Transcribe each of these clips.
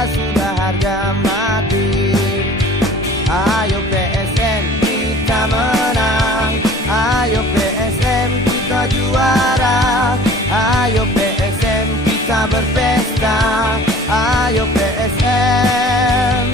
juara sudah harga mati. Ayo PSM kita menang, ayo PSM kita juara, ayo PSM kita berpesta, ayo PSM.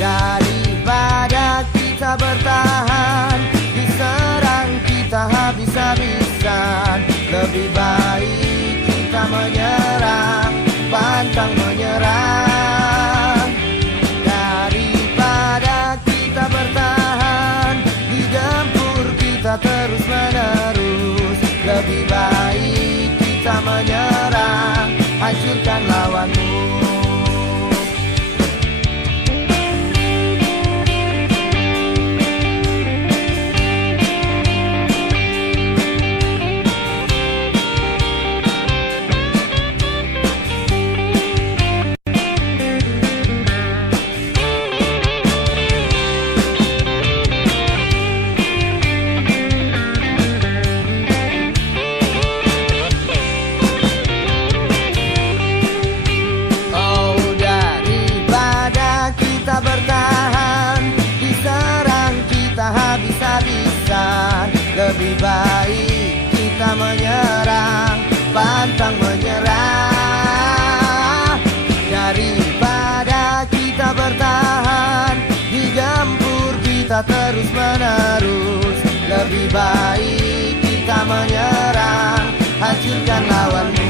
Daripada kita bertahan, diserang kita habis-habisan, lebih baik kita menyerang, pantang menyerang. Daripada kita bertahan, digempur kita terus menerus, lebih baik kita menyerang, hancurkan lawanmu. Habis-habisan, lebih baik kita menyerang, pantang menyerah. Daripada kita bertahan, digempur kita terus menerus, lebih baik kita menyerang, hancurkan lawanmu.